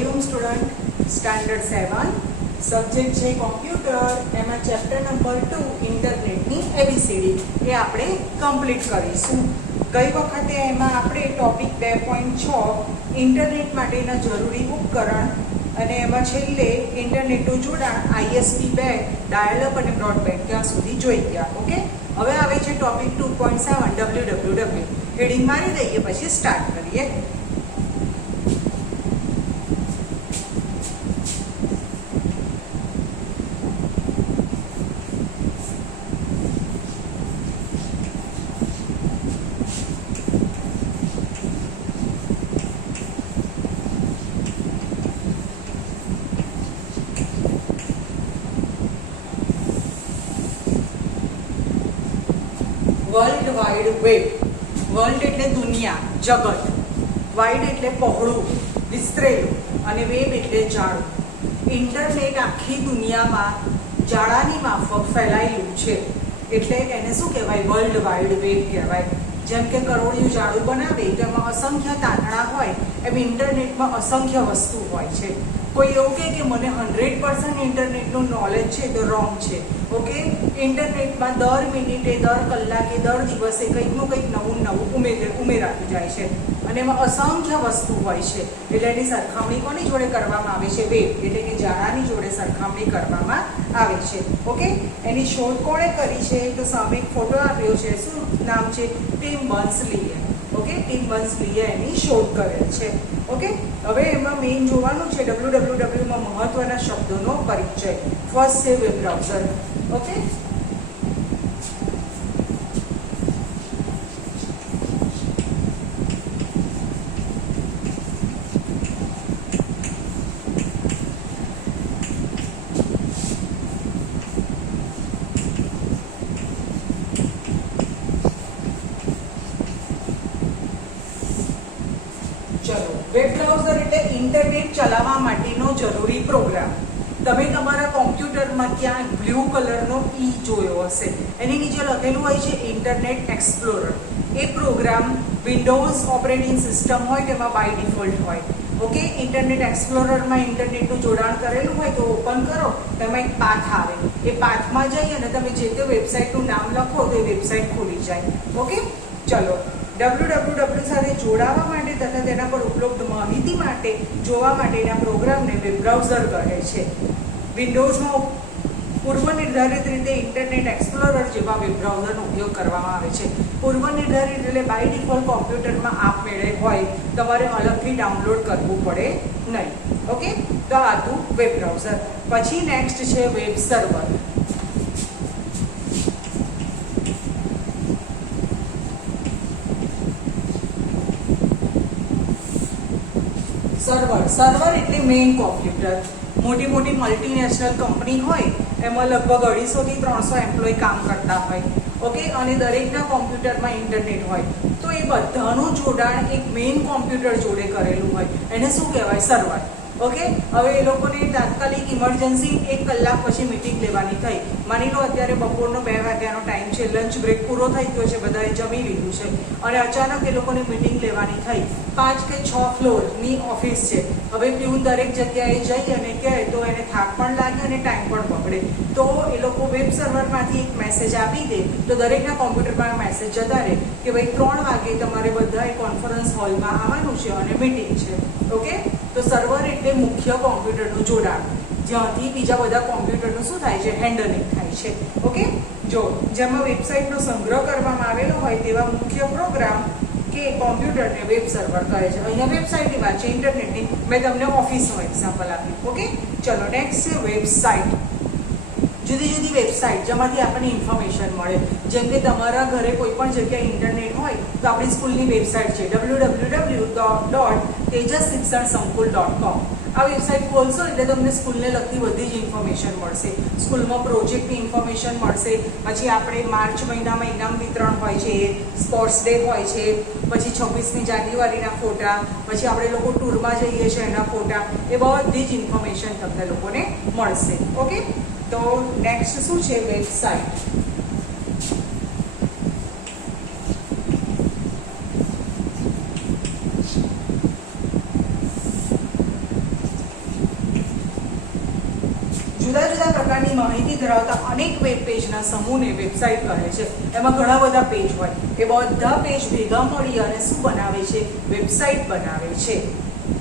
Hariom student, standard 7, subject છે computer. એમાં chapter number 2 ઇન્ટરનેટની ABCD એ આપણે કમ્પ્લીટ કરીશું. ગઈ વખતે એમાં આપણે ટોપિક 2.6 ઇન્ટરનેટ માટેના જરૂરી ઉપકરણ અને એમાં છેલ્લે ઇન્ટરનેટનું જોડાણ ISP 2 ડાયલ-અપ અને બ્રોડબેન્ડ ત્યાં સુધી જોઈ ગયા. ઓકે, હવે આવે છે ટોપિક 2.7 www. હેડિંગ મારી દઈએ પછી સ્ટાર્ટ કરીએ. World wide web. વર્લ્ડ એટલે દુનિયા, જગત. વાઇડ એટલે પહોળું, વિસ્તરેલું, અને વેબ એટલે જાળું. ઇન્ટરનેટ આખી દુનિયામાં જાળાની માફક ફેલાયેલું છે એટલે એને શું કહેવાય? વર્લ્ડ વાઇડ વેબ કહેવાય. જેમ કે કરોડિયું જાળું બનાવે તો એમાં અસંખ્ય તાંતણા હોય એમ ઇન્ટરનેટમાં અસંખ્ય વસ્તુ હોય છે. કોઈ એવું કે મને 100% ઇન્ટરનેટનું નોલેજ છે તો રોંગ છે. ઓકે, ઇન્ટરનેટમાં દર મિનિટે, દર કલાકે, દર દિવસે કંઈકનું કંઈક નવું ઉમેરાતું જાય છે અને એમાં અસંખ્ય વસ્તુ હોય છે. એટલે એની સરખામણી કોની જોડે કરવામાં આવે છે? વેબ એટલે કે જાળાની જોડે સરખામણી કરવામાં આવે છે. ઓકે, એની શોધ કોણે કરી છે? તો સામે એક ફોટો આપ્યો છે. શું નામ છે? ટિમ બર્ન્સ-લીએ. ઓકે, ટિમ બર્ન્સ-લીએ એની શોધ કરેલ છે. ઓકે, હવે એમાં મેઇન જોવાનું છે www માં મહત્વના શબ્દોનો પરિચય. ફર્સ્ટ છે web browser. Okay, web browser એટલે ઇન્ટરનેટ ચલાવવા માટેનો જરૂરી પ્રોગ્રામ. તમે તમારા કોમ્પ્યુટરમાં ક્યાંક બ્લુ કલરનો ઈ જોયો હશે. એની નીચે લખેલું હોય છે ઇન્ટરનેટ એક્સપ્લોરર. એ પ્રોગ્રામ વિન્ડોઝ ઓપરેટિંગ સિસ્ટમ હોય તેમાં બાય ડિફોલ્ટ હોય. ઓકે, ઇન્ટરનેટ એક્સપ્લોરરમાં ઇન્ટરનેટનું જોડાણ કરેલું હોય તો ઓપન કરો, તેમાં એક પાથ આવે. એ પાથમાં જઈ અને તમે જે તે વેબસાઇટનું નામ લખો તો એ વેબસાઇટ ખુલી જાય. ઓકે, ચલો www સાથે જોડાવા માટે તથા તેના પર ઉપલબ્ધ માહિતી માટે જોવા માટેના પ્રોગ્રામને વેબ બ્રાઉઝર કહે છે. વિન્ડોઝમાં પૂર્વ નિર્ધારિત રીતે ઇન્ટરનેટ એક્સપ્લોરર જેવા વેબ બ્રાઉઝરનો ઉપયોગ કરવામાં આવે છે. પૂર્વ નિર્ધારિત એટલે બાય ડિફોલ્ટ કોમ્પ્યુટરમાં આપમેળે હોય, તમારે અલગથી ડાઉનલોડ કરવું પડે નહીં. ઓકે, તો આ હતું વેબ બ્રાઉઝર. પછી નેક્સ્ટ છે વેબ સર્વર. સર્વર એટલે મેઇન કોમ્પ્યુટર. મોટી મોટી મલ્ટીનેશનલ કંપની હોય એમાં લગભગ 250 થી 300 એમ્પ્લોય કામ કરતા હોય. ઓકે, અને દરેકના કોમ્પ્યુટરમાં ઇન્ટરનેટ હોય તો એ બધાનું જોડાણ એક મેઇન કોમ્પ્યુટર જોડે કરેલું હોય. એને શું કહેવાય? સર્વર. ઓકે, હવે એ લોકોને તાત્કાલિક ઇમરજન્સી 1 કલાક પછી મિટિંગ લેવાની થઈ. માની લો અત્યારે બપોરનો 2 વાગ્યાનો ટાઈમ છે, લંચ બ્રેક પૂરો થઈ ગયો છે, બધાએ જમી લીધું છે અને અચાનક એ લોકોને મિટિંગ લેવાની થઈ. 5 કે 6 ફ્લોરની ઓફિસ છે. હવે પ્યુન દરેક જગ્યાએ જઈ અને કહે તો એને થાક પણ લાગે અને ટાઈમ પણ બગડે. તો એ લોકો વેબ સર્વરમાંથી એક મેસેજ આપી દે તો દરેકના કોમ્પ્યુટરમાં મેસેજ જતા રહે કે ભાઈ 3 વાગે તમારે બધાએ કોન્ફરન્સ હોલમાં આવવાનું છે અને મિટિંગ છે. ઓકે, તો સર્વર એટલે મુખ્ય કોમ્પ્યુટરનું જોડાણ, જ્યાંથી બીજા બધા કોમ્પ્યુટરનું શું થાય છે? હેન્ડલિંગ થાય છે. ઓકે, જો જેમાં વેબસાઇટનો સંગ્રહ કરવામાં આવેલો હોય તેવા મુખ્ય પ્રોગ્રામ કે કોમ્પ્યુટરને વેબ સર્વર કહે છે. અહીંયા વેબસાઇટની વાત છે, ઇન્ટરનેટની. મેં તમને ઓફિસનો એક્ઝામ્પલ આપ્યું. ઓકે, ચલો નેક્સ્ટ છે વેબસાઇટ. જુદી જુદી વેબસાઇટ જેમાંથી આપણને ઇન્ફોર્મેશન મળે. જેમ કે તમારા ઘરે કોઈ પણ જગ્યાએ ઇન્ટરનેટ હોય તો આપણી સ્કૂલની વેબસાઇટ છે www.tejasshiksansankull.com. આ વેબસાઇટ ખોલશો એટલે તમને સ્કૂલને લગતી બધી જ ઇન્ફોર્મેશન મળશે. સ્કૂલમાં પ્રોજેક્ટની ઇન્ફોર્મેશન મળશે. પછી આપણે માર્ચ મહિનામાં ઇનામ વિતરણ હોય છે, સ્પોર્ટ્સ ડે હોય છે, પછી 26મી જાન્યુઆરીના ફોટા, પછી આપણે લોકો ટૂરમાં જઈએ છીએ એના ફોટા, એ બધી જ ઇન્ફોર્મેશન તમને લોકોને મળશે. ઓકે, તો નેક્સ્ટ શું છે? વેબસાઇટ. જુદા જુદા પ્રકારની માહિતી ધરાવતા અનેક વેબ પેજના સમૂહને વેબસાઇટ કહે છે. એમાં ઘણા બધા પેજ હોય, એ બધા પેજ ભેગા મળી અને શું બનાવે છે? વેબસાઇટ બનાવે છે.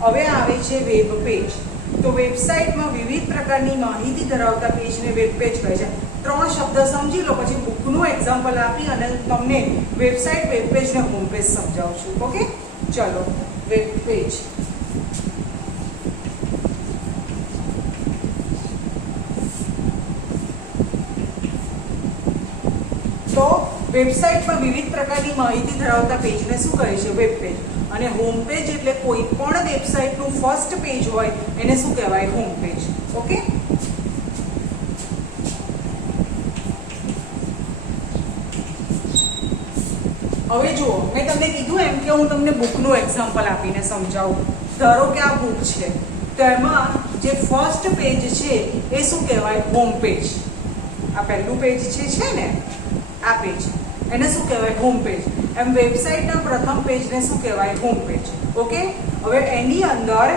હવે આવે છે વેબ પેજ. તો વેબસાઇટમાં વિવિધ પ્રકારની માહિતી ધરાવતા પેજને વેબ પેજ કહે છે. 3 શબ્દ સમજી લો, પછી બુકનું એક્ઝામ્પલ આપી અને તમને વેબસાઇટ, વેબ પેજ ને હોમ પેજ સમજાવું છું. ઓકે, ચલો. Web page. તો વેબસાઇટમાં વિવિધ પ્રકારની માહિતી ધરાવતા પેજને શું કહે છે? Web page. અને હોમ પેજ એટલે કોઈ પણ વેબસાઇટનું ફર્સ્ટ પેજ હોય એને શું કહેવાય? Home page. ઓકે, હવે જુઓ, મેં તમને કીધું એમ કે હું તમને બુકનું એક્ઝામ્પલ આપીને સમજાવું. ધારો કે આ બુક છે, તો એમાં જે ફર્સ્ટ પેજ છે એ શું કહેવાય? Home page. આ પહેલું પેજ છે ને, આ પેજ, એને શું કહેવાય? Home page. એમ વેબસાઇટના પ્રથમ પેજને શું કહેવાય? Home page. ઓકે, હવે એની અંદર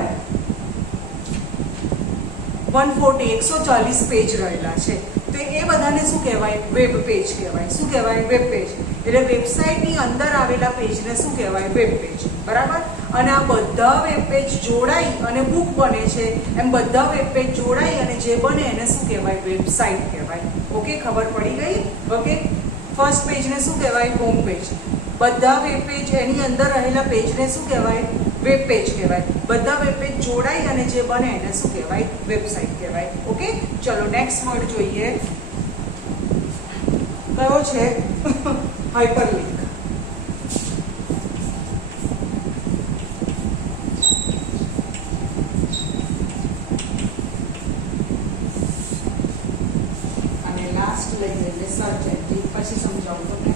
140 પેજ રહેલા છે, તો એ બધાને શું કહેવાય? વેબ પેજ કહેવાય. શું કહેવાય? Web page. એટલે વેબસાઇટની અંદર આવેલા પેજને શું કહેવાય? Web page. બરાબર. અને આ બધા વેબ પેજ જોડાઈ અને બુક બને છે. એમ બધા વેબ પેજ જોડાઈ અને જે બને એને શું કહેવાય? વેબસાઇટ કહેવાય. ઓકે, ખબર પડી ગઈ? ઓકે, ફર્સ્ટ પેજને શું કહેવાય? Home page. બધા વેબ પેજ, એની અંદર રહેલા પેજને શું કહેવાય? વેબ પેજ કહેવાય. બધા વેબ પેજ જોડાઈ અને જે બને એને શું કહેવાય? વેબસાઇટ કહેવાય. ઓકે, ચલો નેક્સ્ટ વર્ડ જોઈએ. કયો છે? હાઇપરલિંક. અને લાસ્ટ લઈ લઈએ સર્ચ એન્જિન, પછી સમજાવું તમને.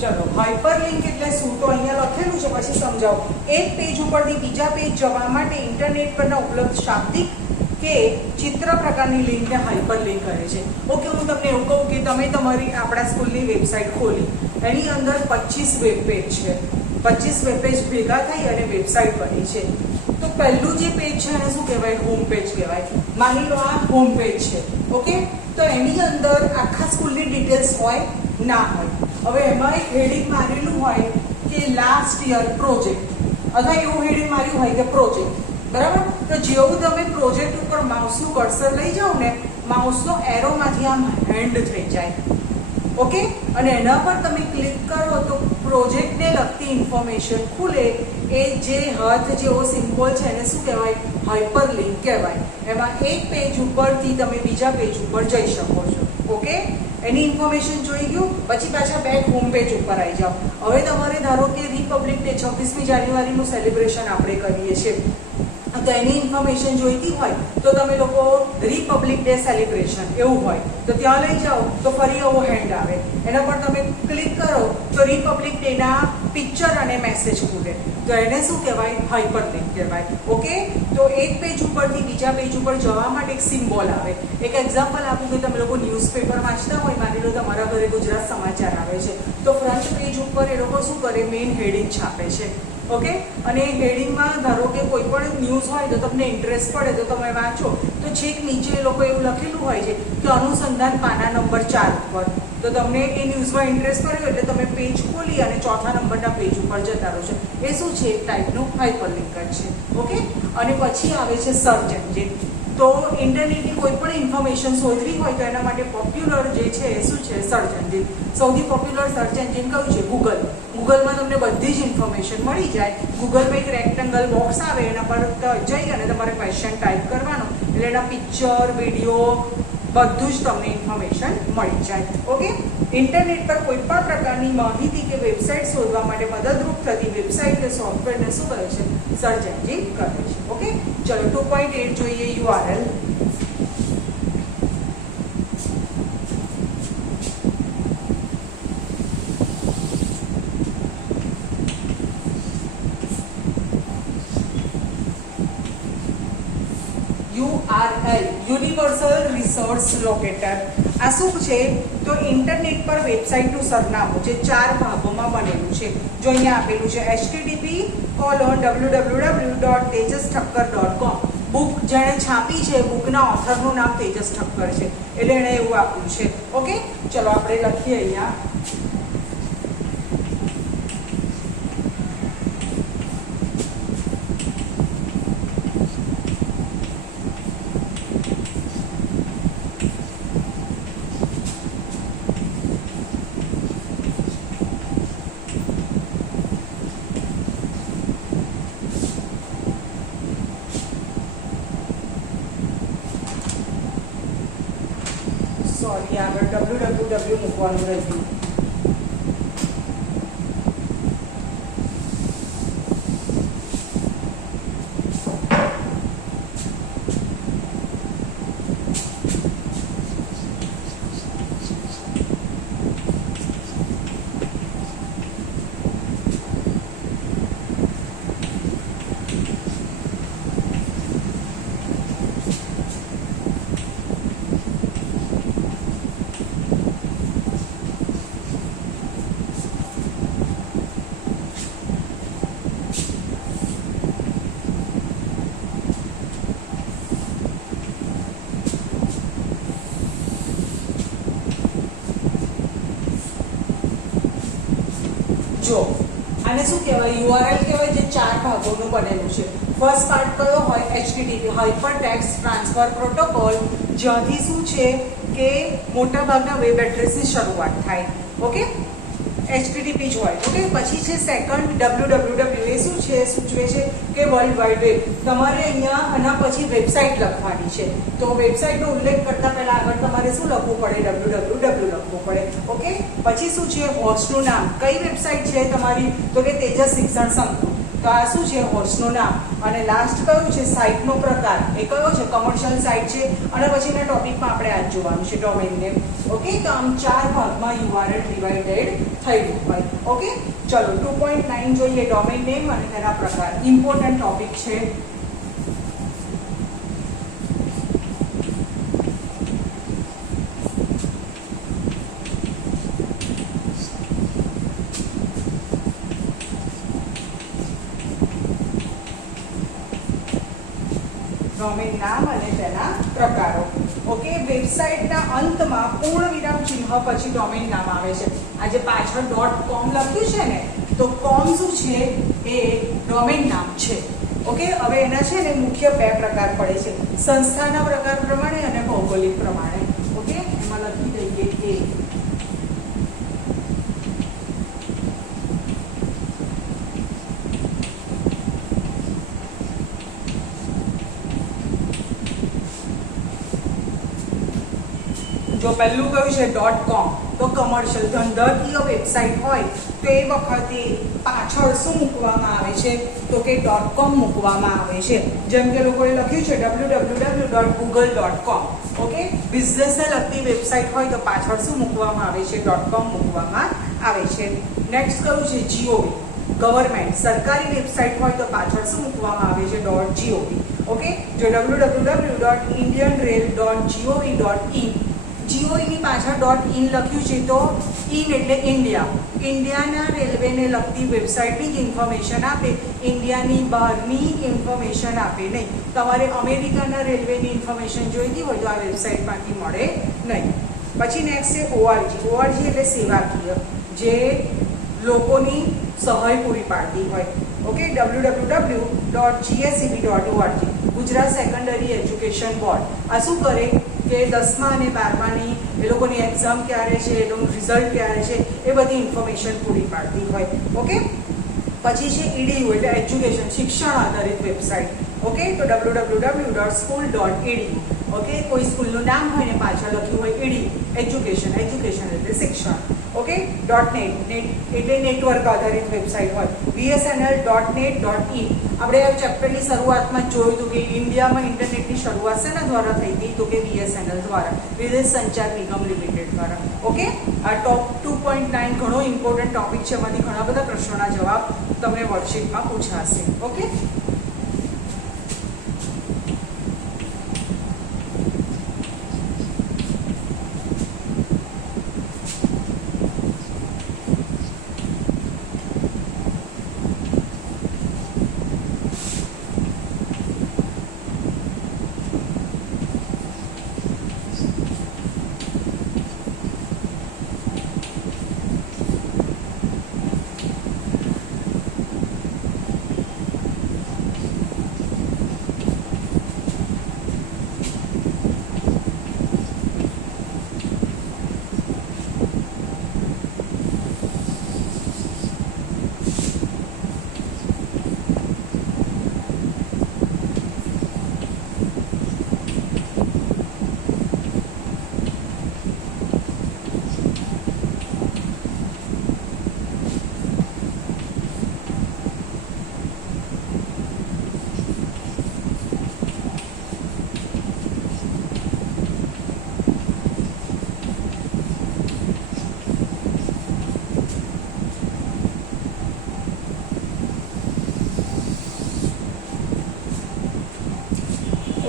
ચલો, હાઇપરલિંક એટલે શું? તો અહીંયા લખેલું છે, પછી સમજાવો. એક પેજ ઉપરથી બીજા પેજ જવા માટે ઇન્ટરનેટ પરના ઉપલબ્ધ શાબ્દિક કે ચિત્ર પ્રકારની લિંકને હાઇપરલિંક કહે છે. ઓકે, હું તમને એવું કહું કે તમે તમારી આપણા સ્કૂલની વેબસાઇટ ખોલી, એની અંદર 25 વેબ પેજ છે. 25 વેબ પેજ ભેગા થઈ અને વેબસાઇટ બની છે. તો પહેલું જે પેજ છે એને શું કહેવાય? હોમ પેજ કહેવાય. માની લો આ હોમ પેજ છે. ઓકે, તો એની અંદર આખા સ્કૂલની ડિટેલ્સ હોય? ના હોય. હવે એમાં એક હેડિંગ મારેલું હોય કે લાસ્ટ યર પ્રોજેક્ટ, અથવા એવું હેડિંગ માર્યું હોય કે પ્રોજેક્ટ. બરાબર. તો જેવું તમે પ્રોજેક્ટ ઉપર માઉસનું કર્સર લઈ જાઓ ને, માઉસનો એરોમાંથી આમ હેન્ડ થઈ જાય. ઓકે, અને એના પર તમે ક્લિક કરો તો પ્રોજેક્ટને લગતી ઇન્ફોર્મેશન ખુલે. એ જે હાથ જેવો સિમ્બોલ છે એને શું કહેવાય? હાઇપરલિંક કહેવાય. એમાં એક પેજ ઉપરથી તમે બીજા પેજ ઉપર જઈ શકો છો. ઓકે, એની ઇન્ફોર્મેશન જોઈ ગયું. પછી પાછા બેક હોમ પેજ ઉપર આવી જાઓ. હવે તમારે ધારો કે રિપબ્લિક ડે 26મી જાન્યુઆરીનું સેલિબ્રેશન આપણે કરીએ છીએ, તો એની ઇન્ફોર્મેશન જોઈતી હોય તો તમે લોકો રિપબ્લિક ડે સેલિબ્રેશન એવું હોય તો ત્યાં લઈ જાઓ, તો ફરી આવો હેન્ડ આવે. એના પર તમે ક્લિક કરો તો રિપબ્લિક ડેના પિક્ચર અને મેસેજ ખુલે. તો એને શું કહેવાય? હાઇપરલિંક કહેવાય. ઓકે, તો એક પેજ ઉપરથી બીજા પેજ ઉપર જવા માટે એક સિમ્બોલ આવે. એક એક્ઝામ્પલ આપું કે તમે લોકો ન્યૂઝપેપર વાંચતા હોય, માની લો તમારા ઘરે ગુજરાત સમાચાર આવે છે, તો ફ્રન્ટ પેજ ઉપર એ લોકો શું કરે? મેઇન હેડિંગ છાપે છે. ઓકે, અને હેડિંગમાં ધારો કે કોઈ પણ ન્યૂઝ હોય તો તમને ઇન્ટરેસ્ટ પડે તો તમે વાંચો, તો છેક નીચે એ લોકો એવું લખેલું હોય છે કે અનુસંધાન પાના નંબર 4 ઉપર. તો તમને એ ન્યૂઝમાં ઇન્ટરેસ્ટ પડ્યો એટલે તમે પેજ ખોલી અને ચોથા નંબરના પેજ ઉપર જતા રહો છો. એ શું છે? એક ટાઈપનું હાઇપરલિંક જ છે. ઓકે, અને પછી આવે છે સર્ચ એન્જિન. તો ઇન્ટરનેટની કોઈ પણ ઇન્ફોર્મેશન શોધવી હોય તો એના માટે પોપ્યુલર જે છે એ શું છે? Search engine. સૌથી પોપ્યુલર સર્ચ એન્જિન કયું છે? ગૂગલ. ગૂગલમાં તમને બધી જ ઇન્ફોર્મેશન મળી જાય. ગૂગલમાં એક રેક્ટેંગલ બોક્સ આવે, એના પર જઈ અને તમારે ક્વેશ્ચન ટાઈપ કરવાનો એટલે એના પિક્ચર, વિડીયો બધું જ તમને ઇન્ફોર્મેશન મળી જાય. ઓકે, ઇન્ટરનેટ પર કોઈ પણ પ્રકારની માહિતી કે વેબસાઇટ શોધવા માટે મદદરૂપ થતી વેબસાઇટ કે સોફ્ટવેરને શું કહે છે? સર્ચ એન્જિન કહે છે. ઓકે, ચલો 2.8 જોઈએ. URL. URL, universal resource locator. આ શું છે તો ઇન્ટરનેટ પર વેબસાઇટનું સરનામું જે 4 ભાગોમાં બનેલું છે. જો અહીંયા આપેલું છે http://tejasthakar.com. બુક જેણે છાપી છે, બુકના ઓથરનું નામ તેજસ ઠક્કર છે, એટલે એણે એવું આપ્યું છે. ઓકે, ચલો આપણે લખીએ અહીંયા. સોરી, આગળ www મૂકવાનું રહ્યું. જો આને શું કહેવાય? યુઆરએલ કહેવાય, જે 4 ભાગોનું બનેલું છે. ફર્સ્ટ પાર્ટ કયો હોય? HTTP hyper text transfer protocol, જ્યાંથી શું છે કે મોટાભાગના વેબ એડ્રેસની શરૂઆત થાય. ઓકે, HTTP જ હોય. ઓકે, પછી છે સેકન્ડ www. એ શું છે? સૂચવે છે કે વર્લ્ડ વાઇડ વેબ. તમારે અહીંયા આના પછી વેબસાઇટ લખવાની છે, તો વેબસાઇટનો ઉલ્લેખ કરતા પહેલા આગળ તમારે શું લખવું પડે? www લખવું પડે. ઓકે, પછી શું છે? હોસ્ટનું નામ. કઈ વેબસાઇટ છે તમારી? તો કે તેજસ શિક્ષણ સંકુલ. તો આ શું છે? હોસ્ટનું નામ. અને લાસ્ટ કયું છે? સાઇટનો પ્રકાર. એ કયો છે? કમર્શિયલ સાઇટ છે. અને પછીના ટોપિકમાં આપણે આ જોવાનું છે, ડોમેઇન નેમ. ઓકે, તો આમ 4 ભાગમાં યુઆરએલ ડિવાઇડેડ થયેલું હોય. ઓકે, ચલો 2.9 જોઈએ, ડોમેઇન નેમ અને તેના પ્રકાર. ઇમ્પોર્ટન્ટ ટોપિક છે. ડોમેઇન નામ અને તેના પ્રકારો. ઓકે, વેબસાઇટના અંતમાં પૂર્ણ વિરામ ચિહ્ન પછી ડોમેઇન નામ આવે છે. આ જે પાછળ .com લખ્યું છે ને, તો com શું છે? એ ડોમેઇન નામ છે. ઓકે, હવે એના છે ને મુખ્ય 2 પ્રકાર પડે છે, સંસ્થાના પ્રકાર પ્રમાણે અને ભૌગોલિક પ્રમાણે. ઓકે, એમાં લખી દઈએ કે જો પહેલું કયું છે .com, તો કમર્શિયલ ધંધાકીય વેબસાઇટ હોય તો એ વખતે પાછળ શું મૂકવામાં આવે છે? તો કે .com મૂકવામાં આવે છે. જેમ કે લોકોએ લખ્યું છે www.google.com. ઓકે, બિઝનેસને લગતી વેબસાઇટ હોય તો પાછળ શું મૂકવામાં આવે છે? .com મૂકવામાં આવે છે. નેક્સ્ટ કયું છે? GOV. ગવર્મેન્ટ સરકારી વેબસાઇટ હોય તો પાછળ શું મૂકવામાં આવે છે? .gov. ઓકે, જો www.indianrail.gov.in, GOV ની પાછળ .in લખ્યું છે તો ઇન એટલે ઇન્ડિયા. ઇન્ડિયાના રેલવેને લગતી વેબસાઇટની જ ઇન્ફોર્મેશન આપે, ઇન્ડિયાની બહારની ઇન્ફોર્મેશન આપે નહીં. તમારે અમેરિકાના રેલવેની ઇન્ફોર્મેશન જોઈતી હોય તો આ વેબસાઇટમાંથી મળે નહીં. પછી નેક્સ્ટ છે ORG. ORG એટલે સેવાકીય, જે લોકોની સહાય પૂરી પાડતી હોય. Okay, www.gseb.org. Gujarat secondary education board. આ શું કરે કે 10મા અને 12માની એ લોકોની એક્ઝામ ક્યારે છે, એ લોકોનું રિઝલ્ટ ક્યારે છે, એ બધી ઇન્ફોર્મેશન પૂરી પાડતી હોય. ઓકે, પછી છે EDU એટલે એજ્યુકેશન, શિક્ષણ આધારિત વેબસાઇટ. ઓકે, તો www.school.edu. ઓકે, કોઈ સ્કૂલનું નામ હોય ને પાછળ લખ્યું હોય EDU, એજ્યુકેશન. એજ્યુકેશન એટલે શિક્ષણ. ઓકે, .net એટલે નેટવર્ક આધારિત વેબસાઇટ હોય. bsnl.net.in. આપણે આ ચેપ્ટરની શરૂઆતમાં જોયું હતું કે ઇન્ડિયામાં ઇન્ટરનેટની શરૂઆત શેના દ્વારા થઈ હતી? તો કે BSNL દ્વારા, વિદેશ સંચાર નિગમ લિમિટેડ દ્વારા. ઓકે, આ ટોપ 2.9 ઘણો ઇમ્પોર્ટન્ટ ટોપિક છે. એમાંથી ઘણા બધા પ્રશ્નોના જવાબ તમને વર્કશીટમાં પૂછાશે. ઓકે,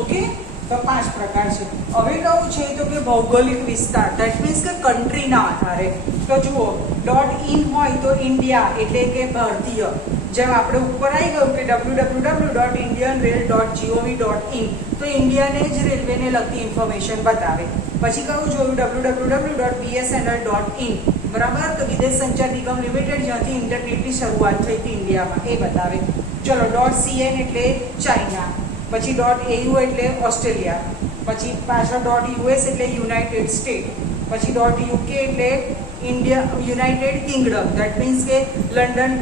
ઓકે, તો 5 પ્રકાર છે. હવે કયું છે તો કે ભૌગોલિક વિસ્તાર, દેટ મીન્સ કે કન્ટ્રીના આધારે. તો જુઓ, .in હોય તો ઇન્ડિયા એટલે કે ભારતીય, જેમ આપણે ઉપર આવી ગયું કે www.indianrail.gov.in તો ઇન્ડિયાને જ રેલવેને લગતી ઇન્ફોર્મેશન બતાવે. પછી કયું જોયું www.bsnl.in, બરાબર, તો વિદેશ સંચાર નિગમ લિમિટેડ જ્યાંથી ઇન્ટરનેટની શરૂઆત થઈ હતી ઇન્ડિયામાં એ બતાવે. ચલો .cn એટલે ચાઇના, પછી .au એટલે ઓસ્ટ્રેલિયા, પછી પાછળ .us એટલે યુનાઇટેડ સ્ટેટ, પછી .uk એટલે India United Kingdom, that means કે લંડન,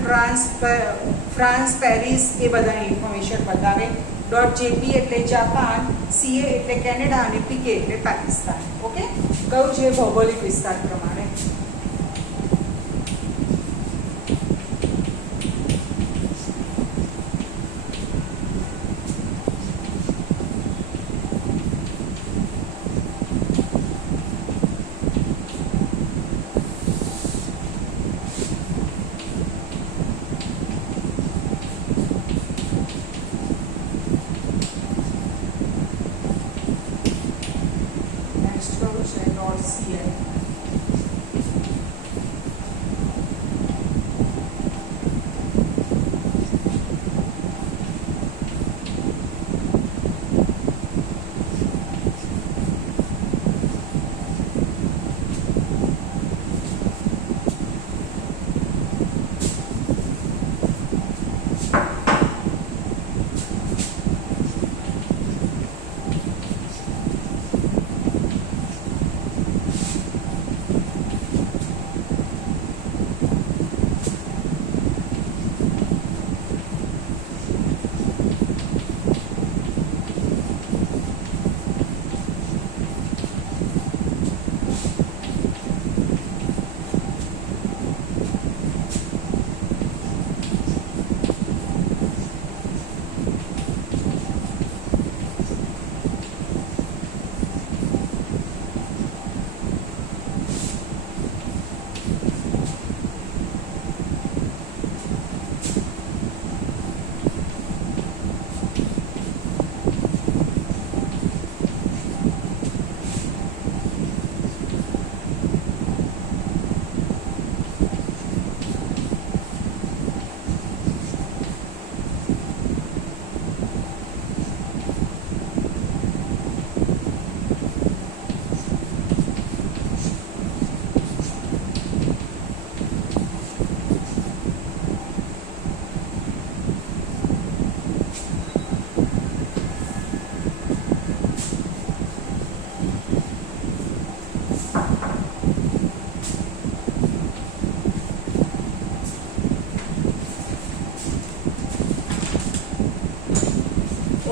ફ્રાન્સ, પેરિસ એ બધાની ઇન્ફોર્મેશન બતાવે. .jp એટલે જાપાન, CA એટલે કેનેડા અને PK એટલે પાકિસ્તાન. ઓકે, કયું છે ભૌગોલિક વિસ્તાર પ્રમાણે. .cn.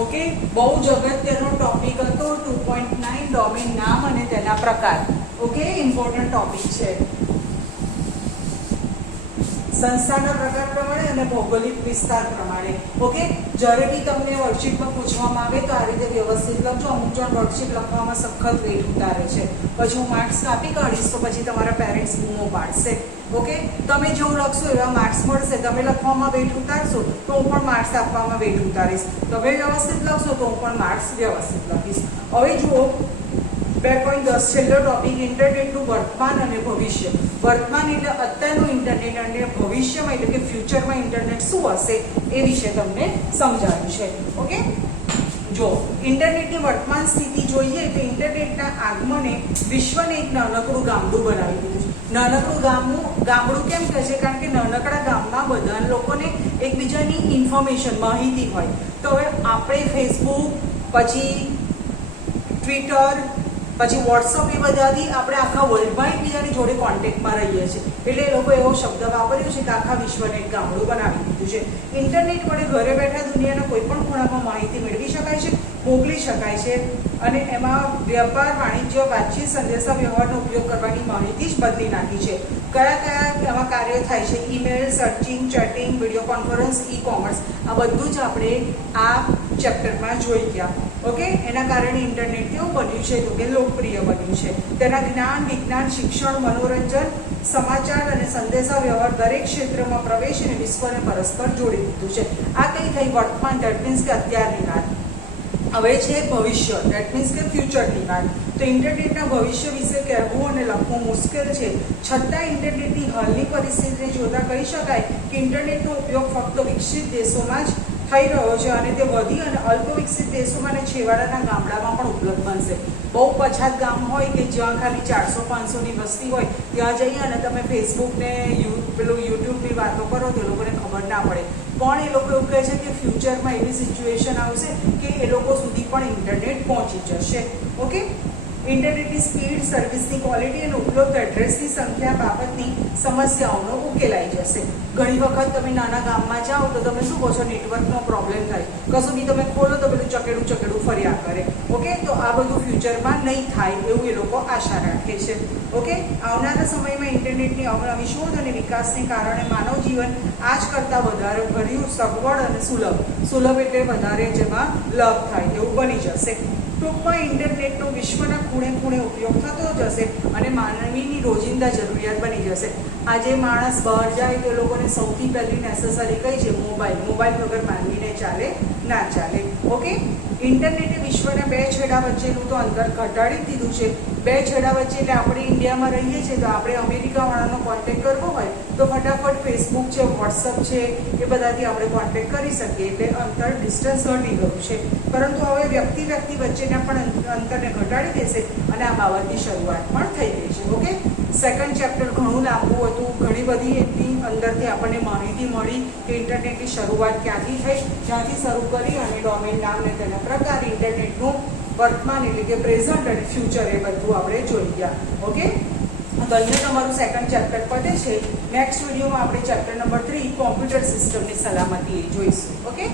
ઓકે, બહુ જ અગત્યનો ટોપિક હતો 2.9 ડોમેન નામ અને તેના પ્રકાર. ઓકે, ઇમ્પોર્ટન્ટ ટોપિક છે. સંસ્થાના પ્રકાર પ્રમાણે અને ભૌગોલિક વિસ્તાર પ્રમાણે. ઓકે, જ્યારે બી તમને વર્કશીટમાં પૂછવામાં આવે તો આ રીતે વ્યવસ્થિત લખજો. અમુક જણ વર્કશીટ લખવામાં સખત વેટ ઉતારે છે, પછી હું માર્ક્સ કાપી કાઢીશ તો પછી તમારા પેરેન્ટ્સ બૂમો પાડશે. ઓકે, તમે જેવું લખશો એવા માર્ક્સ મળશે. તમે લખવામાં વેટ ઉતારશો તો હું પણ માર્ક્સ આપવામાં વેટ ઉતારીશ. તમે વ્યવસ્થિત લખશો તો હું પણ માર્ક્સ વ્યવસ્થિત લખીશ. હવે જુઓ 2.10 છેલ્લો ટોપિક, ઇન્ટરનેટનું વર્તમાન અને ભવિષ્ય. વર્તમાન એટલે અત્યારનું ઇન્ટરનેટ અને ભવિષ્યમાં એટલે કે ફ્યુચરમાં ઇન્ટરનેટ શું હશે એ વિશે તમને સમજાવ્યું છે. ઓકે, જો ઇન્ટરનેટની વર્તમાન સ્થિતિ જોઈએ તો ઇન્ટરનેટના આગમને વિશ્વને એક નાનકડું ગામડું બનાવી દીધું છે. નાનકડું ગામડું કેમ કહે છે? કારણ કે નાનકડા ગામમાં બધા લોકોને એકબીજાની ઇન્ફોર્મેશન માહિતી હોય. તો હવે આપણે ફેસબુક, પછી ટ્વિટર, પછી વોટ્સઅપ એ બધાથી આપણે આખા વર્લ્ડમાં એકબીજાની જોડે કોન્ટેક્ટમાં રહીએ છીએ. એટલે એ લોકો એવો શબ્દ વાપર્યો છે કે આખા વિશ્વને એક ગામડું બનાવી દીધું છે. ઇન્ટરનેટ વડે ઘરે બેઠા દુનિયાના કોઈ પણ ખૂણામાં માહિતી મેળવી શકાય છે, મોકલી શકાય છે અને એમાં વ્યાપાર, વાણિજ્ય, વાતચીત, સંદેશા વ્યવહારનો ઉપયોગ કરવાની માહિતી જ બદલી નાખી છે. કયા કયા એમાં કાર્યો થાય છે? Email, searching, chatting, video conference, e commerce, આ બધું જ આપણે આ ચેપ્ટરમાં જોઈ ગયા. ઓકે, એના કારણે ઇન્ટરનેટ કેવું બન્યું છે તો કે લોકપ્રિય બન્યું છે. તેના જ્ઞાન, વિજ્ઞાન, શિક્ષણ, મનોરંજન, સમાચાર અને સંદેશા વ્યવહાર દરેક ક્ષેત્રમાં પ્રવેશ અને વિશ્વને પરસ્પર જોડી દીધું છે. આ કઈ થઈ? વર્તમાન, ધેટ મીન્સ કે અત્યારની વાત. હવે છે ભવિષ્ય, દેટ મીન્સ કે ફ્યુચરની વાત. તો ઇન્ટરનેટના ભવિષ્ય વિશે કહેવું અને લખવું મુશ્કેલ છે, છતાં ઇન્ટરનેટની હાલની પરિસ્થિતિને જોતા કહી શકાય કે ઇન્ટરનેટનો ઉપયોગ ફક્ત વિકસિત દેશોમાં જ થઈ રહ્યો છે અને તે વધી અને અલ્પ વિકસિત દેશોમાં અને છેવાડાના ગામડામાં પણ ઉપલબ્ધ બનશે. બહુ પછાત ગામ હોય કે જ્યાં ખાલી 400-500ની વસ્તી હોય, ત્યાં જઈએ અને તમે ફેસબુક ને પેલું યુટ્યુબની વાતો કરો તો એ લોકોને ખબર ના પડે. પણ એ લોકો એવું કહે છે કે ફ્યુચરમાં એવી સિચ્યુએશન આવશે કે એ લોકો સુધી પણ ઇન્ટરનેટ પહોંચી જશે. ઓકે, ઇન્ટરનેટની સ્પીડ, સર્વિસની ક્વોલિટી અને ઉપલબ્ધ એડ્રેસની સંખ્યા બાબતની સમસ્યાઓનો ઉકેલાઈ જશે. ઘણી વખત તમે નાના ગામમાં જાઓ તો તમે શું કહો છો, નેટવર્કનો પ્રોબ્લેમ થાય, કશું બી તમે ખોલો તો પેલું ચકેડું ફર્યા કરે. ઓકે, તો આ બધું ફ્યુચરમાં નહીં થાય એવું એ લોકો આશા રાખે છે. ઓકે, આવનારા સમયમાં ઇન્ટરનેટની અવનવી શોધ અને વિકાસને કારણે માનવ જીવન આજ કરતાં વધારે ભર્યું, સગવડ અને સુલભ એટલે વધારે જેમાં લાભ થાય એવું બની જશે. ટૂંકમાં ઇન્ટરનેટનો વિશ્વના ખૂણે ખૂણે ઉપયોગ થતો જશે અને માનવીની રોજિંદા જરૂરિયાત બની જશે. આજે માણસ બહાર જાય તો લોકોને સૌથી પહેલી નેસેસરી કઈ છે? મોબાઈલ વગર માનવીને ચાલે ના ચાલે. ઓકે, ઇન્ટરનેટે વિશ્વના બે છેડા વચ્ચેનું તો અંતર ઘટાડી દીધું છે. બે છેડા વચ્ચે એટલે આપણે ઇન્ડિયામાં રહીએ છીએ તો આપણે અમેરિકાવાળાનો કોન્ટેક્ટ કરવો હોય તો ફટાફટ ફેસબુક છે, વોટ્સઅપ છે, એ બધાથી આપણે કોન્ટેક્ટ કરી શકીએ, એટલે અંતર ડિસ્ટન્સ ઘટી ગયું છે. પરંતુ હવે વ્યક્તિ વચ્ચેના પણ અંતરને ઘટાડી દેશે અને આ બાબતની શરૂઆત પણ થઈ ગઈ છે. ઓકે, સેકન્ડ ચેપ્ટર ઘણું લાંબુ હતું, ઘણી બધી એની અંદરથી આપણને માહિતી મળી કે ઇન્ટરનેટની શરૂઆત ક્યાંથી થઈ, જ્યાંથી શરૂ કરી અને ડોમેન નામ અને તેના પ્રકાર, ઇન્ટરનેટનું વર્તમાન એટલે કે પ્રેઝન્ટ અને ફ્યુચર, એ બધું આપણે જોઈ ગયા. ઓકે, તો અહીંયા તમારું સેકન્ડ ચેપ્ટર પતે છે. નેક્સ્ટ વિડીયોમાં આપણે ચેપ્ટર નંબર 3 કોમ્પ્યુટર સિસ્ટમની સલામતી જોઈશું. ઓકે.